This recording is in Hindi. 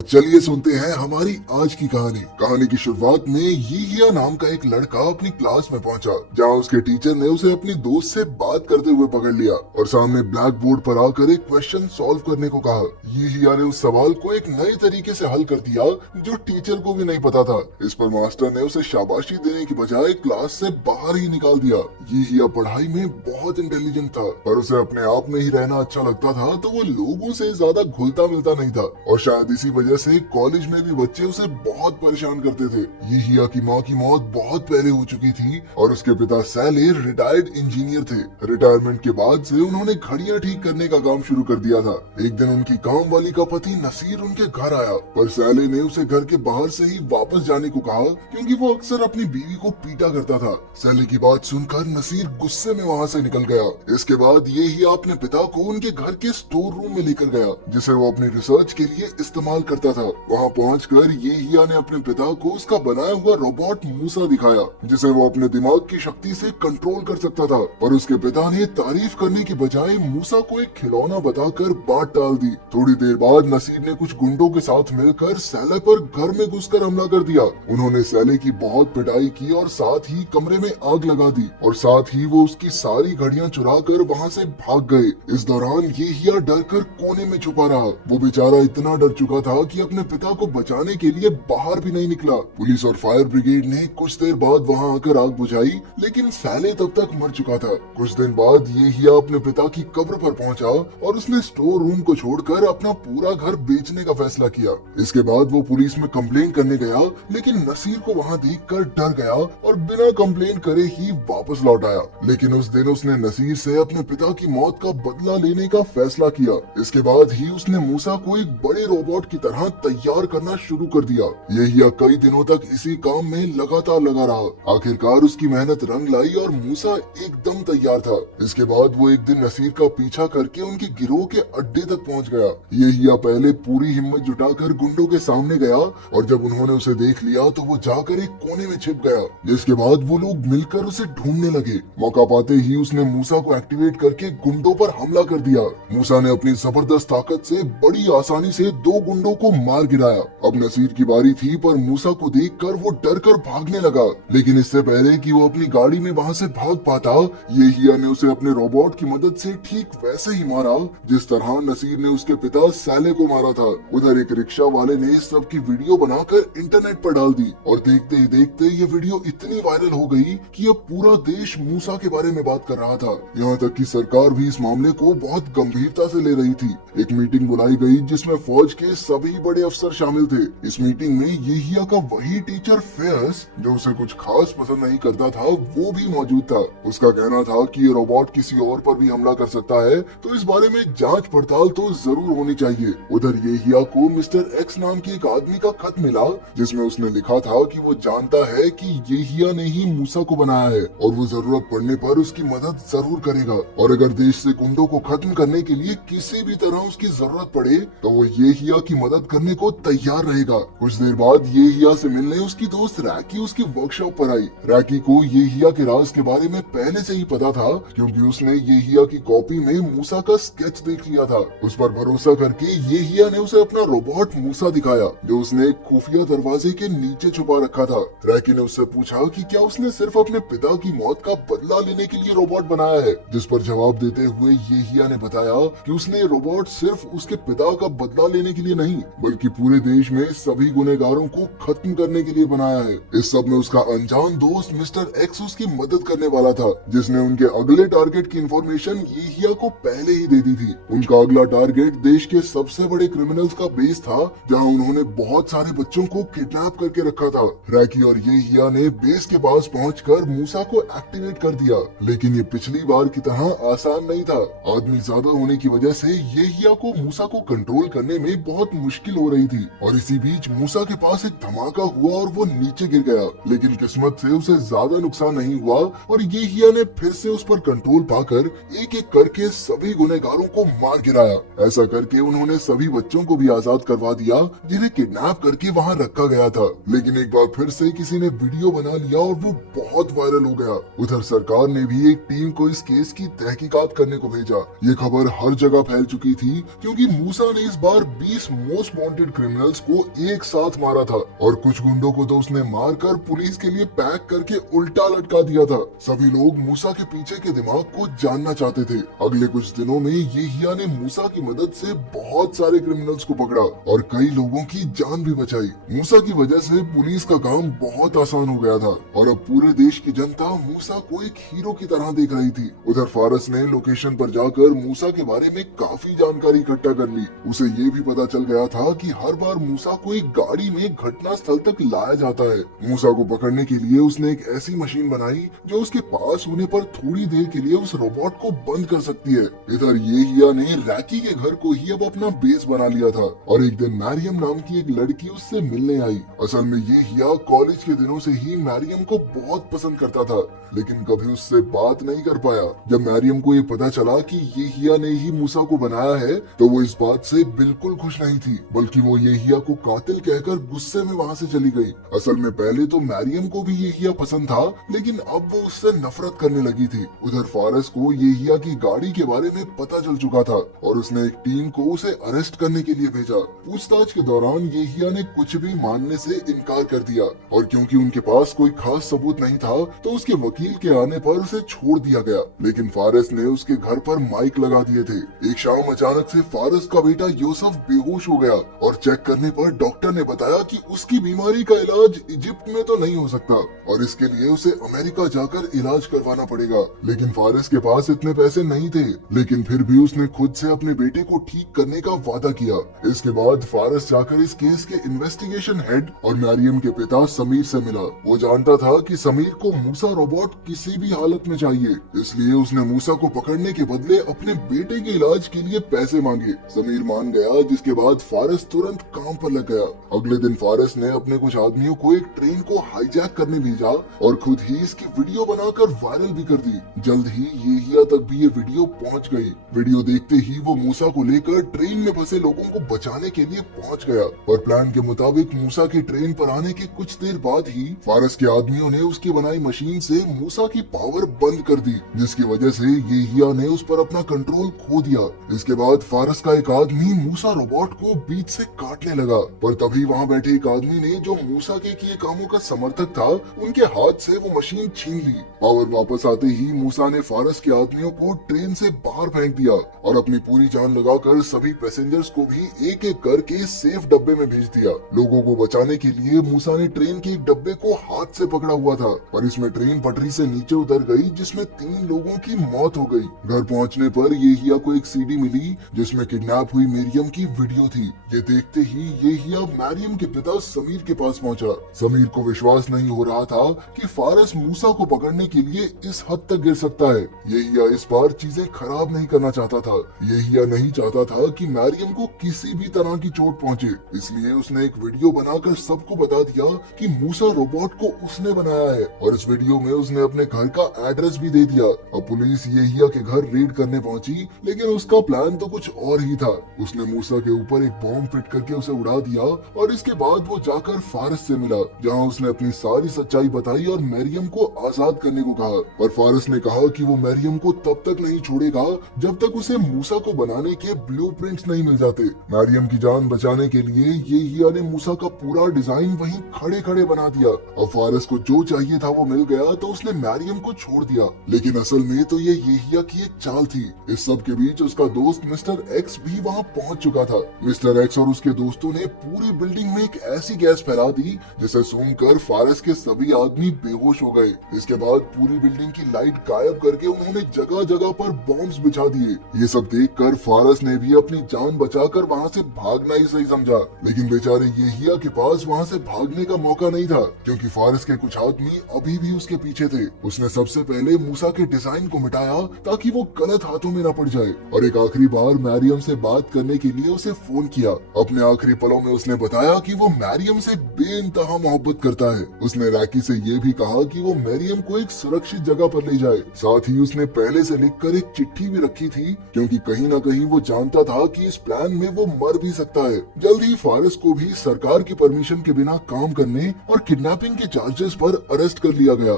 चलिए सुनते हैं हमारी आज की कहानी। कहानी की शुरुआत में यीहिया नाम का एक लड़का अपनी क्लास में पहुंचा, जहां उसके टीचर ने उसे अपनी दोस्त से बात करते हुए पकड़ लिया और सामने ब्लैक बोर्ड पर आकर एक क्वेश्चन सॉल्व करने को कहा। यीहिया ने उस सवाल को एक नए तरीके से हल कर दिया जो टीचर को भी नहीं पता था। इस पर मास्टर ने उसे शाबाशी देने की बजाय क्लास से बाहर ही निकाल दिया। यीहिया पढ़ाई में बहुत इंटेलिजेंट था, पर उसे अपने आप में ही रहना अच्छा लगता था, तो वो लोगों से ज्यादा घुलता मिलता नहीं था और शायद इसी वजह से कॉलेज में भी बच्चे उसे बहुत परेशान करते थे। यीहिया की माँ की मौत बहुत पहले हो चुकी थी और उसके पिता सैले रिटायर्ड इंजीनियर थे। रिटायरमेंट के बाद से उन्होंने घड़ियां ठीक करने का काम शुरू कर दिया था। एक दिन उनकी काम वाली का पति नसीर उनके घर आया, पर सैले ने उसे घर के बाहर से ही वापस जाने को कहा क्योंकि वो अक्सर अपनी बीवी को पीटा करता था। सैले की बात सुनकर नसीर गुस्से में वहाँ से निकल गया। इसके बाद यीहिया अपने पिता को उनके घर के स्टोर रूम में लेकर गया, जिसे वो अपनी रिसर्च के लिए इस्तेमाल करता था। वहाँ पहुंचकर यीहिया ने अपने पिता को उसका बनाया हुआ रोबोट मूसा दिखाया, जिसे वो अपने दिमाग की शक्ति से कंट्रोल कर सकता था। पर उसके पिता ने तारीफ करने की बजाय मूसा को एक खिलौना बताकर बात टाल दी। थोड़ी देर बाद नसीर ने कुछ गुंडों के साथ मिलकर सैले पर घर में घुसकर हमला कर दिया। उन्होंने सैले की बहुत पिटाई की और साथ ही कमरे में आग लगा दी और साथ ही वो उसकी सारी घड़ियां चुरा कर वहाँ से भाग गए। इस दौरान यीहिया डर कर कोने में छुपा रहा। वो बेचारा इतना डर चुका था कि अपने पिता को बचाने के लिए बाहर भी नहीं निकला। पुलिस और फायर ब्रिगेड ने कुछ देर बाद वहां आकर आग बुझाई, लेकिन सैले तब तक मर चुका था। कुछ दिन बाद यीहिया अपने पिता की कब्र पर पहुंचा और उसने स्टोर रूम को छोड़कर अपना पूरा घर बेचने का फैसला किया। इसके बाद वो पुलिस में कंप्लेन करने गया, लेकिन नसीर को वहां देखकर डर गया और बिना कंप्लेन करे ही वापस लौट आया। लेकिन उस दिन उसने नसीर से अपने पिता की मौत का बदला लेने का फैसला किया। इसके बाद ही उसने मूसा को एक बड़े रोबोट की तरह तैयार करना शुरू कर दिया। यही कई दिनों तक इसी काम में लगातार लगा रहा। आखिरकार उसकी मेहनत रंग लाई और मूसा एकदम तैयार था। इसके बाद वो एक दिन नसीर का पीछा करके उनके गिरोह के अड्डे तक पहुंच गया। यही पहले पूरी हिम्मत जुटाकर गुंडों के सामने गया और जब उन्होंने उसे देख लिया तो वो जाकर एक कोने में छिप गया, जिसके बाद वो लोग मिलकर उसे ढूंढने लगे। मौका पाते ही उसने मूसा को एक्टिवेट करके गुंडों पर हमला कर दिया। मूसा ने अपनी जबरदस्त ताकत से बड़ी आसानी से दो गुंडों को मार गिराया। अब नसीर की बारी थी, पर मूसा को देखकर वो डर कर भागने लगा। लेकिन इससे पहले कि वो अपनी गाड़ी में वहाँ से भाग पाता, यहीया ने उसे अपने रोबोट की मदद से ठीक वैसे ही मारा जिस तरह नसीर ने उसके पिता सैले को मारा था। उधर एक रिक्शा वाले ने इस सब की वीडियो बनाकर इंटरनेट पर डाल दी और देखते ही देखते ये वीडियो इतनी वायरल हो गई कि अब पूरा देश मूसा के बारे में बात कर रहा था। यहाँ तक कि सरकार भी इस मामले को बहुत गंभीरता से ले रही थी। एक मीटिंग बुलाई गई जिसमें फौज के सभी बड़े अफसर शामिल थे। इस मीटिंग में यहीया का वही टीचर फेयस, जो उसे कुछ खास पसंद नहीं करता था, वो भी मौजूद था। उसका कहना था कि ये रोबोट किसी और पर भी हमला कर सकता है, तो इस बारे में जांच पड़ताल तो जरूर होनी चाहिए। उधर यहीया को मिस्टर एक्स नाम के एक आदमी का खत मिला, जिसमें उसने लिखा था कि वो जानता है कि यहीया ने ही मूसा को बनाया है और वो जरूरत पड़ने पर उसकी मदद जरूर करेगा, और अगर देश से गुंडों को खत्म करने के लिए किसी भी तरह उसकी जरूरत पड़े तो वो यहीया की मदद करने को तैयार रहेगा। कुछ देर बाद यहीया से मिलने उसकी दोस्त रैकी उसकी वर्कशॉप पर आई। रैकी को यहीया के राज के बारे में पहले से ही पता था, क्योंकि उसने यहीया की कॉपी में मूसा का स्केच देख लिया था। उस पर भरोसा करके यहीया ने उसे अपना रोबोट मूसा दिखाया, जो उसने एक खुफिया दरवाजे के नीचे छुपा रखा था। रैकी ने उससे पूछा कि क्या उसने सिर्फ अपने पिता की मौत का बदला लेने के लिए रोबोट बनाया है, जिस पर जवाब देते हुए यहीया ने बताया कि उसने रोबोट सिर्फ उसके पिता का बदला लेने के लिए नहीं, बल्कि पूरे देश में सभी गुनहगारों को खत्म करने के लिए बनाया है। इस सब में उसका अनजान दोस्त मिस्टर एक्स उसकी मदद करने वाला था, जिसने उनके अगले टारगेट की इंफॉर्मेशन यहीया को पहले ही दे दी थी। उनका अगला टारगेट देश के सबसे बड़े क्रिमिनल्स का बेस था, जहां उन्होंने बहुत सारे बच्चों को किडनैप करके रखा था। रैकी और यहीया ने बेस के पास पहुंचकर मूसा को एक्टिवेट कर दिया, लेकिन ये पिछली बार की तरह आसान नहीं था। आदमी ज्यादा होने की वजह से यहीया को मूसा को कंट्रोल करने में बहुत मुश्किल हो रही थी, और इसी बीच मूसा के पास एक धमाका हुआ और वो नीचे गिर गया। लेकिन किस्मत से उसे ज्यादा नुकसान नहीं हुआ और यहीया ने फिर से उस पर कंट्रोल पाकर एक एक करके सभी गुनहगारों को मार गिराया। ऐसा करके उन्होंने सभी बच्चों को भी आजाद करवा दिया, जिन्हें किडनैप करके वहाँ रखा गया था। लेकिन एक बार फिर से किसी ने वीडियो बना लिया और वो बहुत वायरल हो गया। उधर सरकार ने भी एक टीम को इस केस की तहकीकात करने को भेजा। ये खबर हर जगह फैल चुकी थी, क्योंकि मूसा ने इस बार 20 मोस्ट मोस्ट वांटेड क्रिमिनल्स को एक साथ मारा था और कुछ गुंडों को तो उसने मारकर पुलिस के लिए पैक करके उल्टा लटका दिया था। सभी लोग मूसा के पीछे के दिमाग को जानना चाहते थे। अगले कुछ दिनों में येहिया ने मूसा की मदद से बहुत सारे क्रिमिनल्स को पकड़ा और कई लोगों की जान भी बचाई। मूसा की वजह से पुलिस का काम बहुत आसान हो गया था और अब पूरे देश की जनता मूसा को एक हीरो की तरह देख रही थी। उधर फारस ने लोकेशन पर जाकर मूसा के बारे में काफी जानकारी इकट्ठा कर ली। उसे ये भी पता चल गया था कि हर बार मूसा को एक गाड़ी में घटना स्थल तक लाया जाता है। मूसा को पकड़ने के लिए उसने एक ऐसी मशीन बनाई जो उसके पास होने पर थोड़ी देर के लिए उस रोबोट को बंद कर सकती है। इधर येहिया ने रैकी के घर को ही अब अपना बेस बना लिया था और एक दिन मैरियम नाम की एक लड़की उससे मिलने आई। असल में येहिया कॉलेज के दिनों से ही मैरियम को बहुत पसंद करता था, लेकिन कभी उससे बात नहीं कर पाया। जब मैरियम को ये पता चला कि येहिया ने ही मूसा को बनाया है तो वो इस बात से बिल्कुल खुश नहीं थी, बल्कि वो येहिया को कातिल कहकर गुस्से में वहाँ से चली गई। असल में पहले तो मैरियम को भी येहिया पसंद था, लेकिन अब वो उससे नफरत करने लगी थी। उधर फारस को येहिया की गाड़ी के बारे में पता चल चुका था और उसने एक टीम को उसे अरेस्ट करने के लिए भेजा। पूछताछ के दौरान येहिया ने कुछ भी मानने से इनकार कर दिया और क्योंकि उनके पास कोई खास सबूत नहीं था तो उसके वकील के आने पर उसे छोड़ दिया गया। लेकिन फारस ने उसके घर पर माइक लगा दिए थे। एक शाम अचानक से फारस का बेटा यूसुफ बेहोश हो गया और चेक करने पर डॉक्टर ने बताया कि उसकी बीमारी का इलाज इजिप्ट में तो नहीं हो सकता और इसके लिए उसे अमेरिका जाकर इलाज करवाना पड़ेगा। लेकिन फारस के पास इतने पैसे नहीं थे, लेकिन फिर भी उसने खुद से अपने बेटे को ठीक करने का वादा किया। इसके बाद फारस जाकर इस केस के इन्वेस्टिगेशन हेड और मैरियम के पिता समीर से मिला। वो जानता था कि समीर को मूसा रोबोट किसी भी हालत में चाहिए, इसलिए उसने मूसा को पकड़ने के बदले अपने बेटे के इलाज के लिए पैसे मांगे। समीर मान गया, जिसके बाद फारस तुरंत काम पर लग गया। अगले दिन फारस ने अपने कुछ आदमियों को एक ट्रेन को हाईजैक करने भेजा और खुद ही इसकी वीडियो बनाकर वायरल भी कर दी। जल्द ही येहिया तक भी ये वीडियो पहुंच गई। वीडियो देखते ही वो मूसा को लेकर ट्रेन में फंसे लोगों को बचाने के लिए पहुंच गया और प्लान के मुताबिक मूसा की ट्रेन पर आने के कुछ देर बाद ही फारस के आदमियों ने उसकी बनाई मशीन से मूसा की पावर बंद कर दी, जिसकी वजह से येहिया ने उस पर अपना कंट्रोल खो दिया। इसके बाद फारस का एक आदमी मूसा रोबोट को बीच से काटने लगा, पर तभी वहाँ बैठे एक आदमी ने, जो मूसा के किए कामों का समर्थक था, उनके हाथ से वो मशीन छीन ली। पावर वापस आते ही मूसा ने फारस के आदमियों को ट्रेन से बाहर फेंक दिया और अपनी पूरी जान लगाकर सभी पैसेंजर्स को भी एक एक करके सेफ डब्बे में भेज दिया। लोगों को बचाने के लिए मूसा ने ट्रेन के एक डब्बे को हाथ से पकड़ा हुआ था, पर इसमें ट्रेन पटरी से नीचे उतर गई, जिसमें 3 लोगों की मौत हो गई। घर पहुंचने पर येहिया को एक सीडी मिली जिसमें किडनैप हुई मरियम की वीडियो थी। ये देखते ही येहिया मरियम के पिता समीर के पास पहुंचा। समीर को विश्वास नहीं हो रहा था कि फारस मूसा को पकड़ने के लिए इस हद तक गिर सकता है। येहिया इस बार चीजें खराब नहीं करना चाहता था। येहिया नहीं चाहता था कि मरियम को किसी भी तरह की चोट पहुंचे, इसलिए उसने एक वीडियो बनाकर सबको बता दिया कि मूसा रोबोट को उसने बनाया है और इस वीडियो में उसने अपने घर का एड्रेस भी दे दिया। अब पुलिस येहिया के घर रेड करने पहुंची, लेकिन उसका प्लान तो कुछ और ही था। उसने मूसा के ऊपर एक बॉम्ब फिट करके उसे उड़ा दिया और इसके बाद वो जाकर फारस से मिला, जहां उसने अपनी सारी सच्चाई बताई और मरियम को आजाद करने को कहा। पर फारस ने कहा कि वो मरियम को तब तक नहीं छोड़ेगा जब तक उसे मूसा को बनाने के ब्लूप्रिंट्स नहीं मिल जाते। मरियम की जान बचाने के लिए येहिया ने मूसा का पूरा डिजाइन वहीं खड़े खड़े बना दिया। अब फारस को जो चाहिए था वो मिल गया तो उसने मरियम को छोड़ दिया, लेकिन असल में तो ये येहिया की एक चाल थी। इस सब के बीच उसका दोस्त मिस्टर एक्स भी वहाँ पहुँच चुका था। मिस्टर एक्स और उसके दोस्तों ने पूरी बिल्डिंग में एक ऐसी गैस फैला दी जिसे सूंघकर फारस के सभी आदमी बेहोश हो गए। इसके बाद पूरी बिल्डिंग की लाइट गायब करके उन्होंने जगह जगह पर बॉम्ब्स बिछा दिए। ये सब देखकर फारस ने भी अपनी जान बचाकर वहाँ से भागना ही सही समझा, लेकिन बेचारे येहिया के पास वहाँ से भागने का मौका नहीं था, क्योंकि फारस के कुछ आदमी अभी भी उसके पीछे थे। उसने सबसे पहले मूसा के डिजाइन को मिटाया ताकि वो गलत हाथों में न पड़ जाए और एक आखिरी बार मरियम से बात करने के लिए उसे फोन किया। अपने आखिरी पलों में उसने बताया कि वो मरियम से बेइंतहा मोहब्बत करता है। उसने रैकी से ये भी कहा कि वो मरियम को एक सुरक्षित जगह पर ले जाए। साथ ही उसने पहले से लिखकर एक चिट्ठी भी रखी थी, क्योंकि कहीं न कहीं वो जानता था कि इस प्लान में वो मर भी सकता है। जल्द ही फारस को भी सरकार की परमिशन के बिना काम करने और किडनैपिंग के चार्जेस पर अरेस्ट कर लिया गया।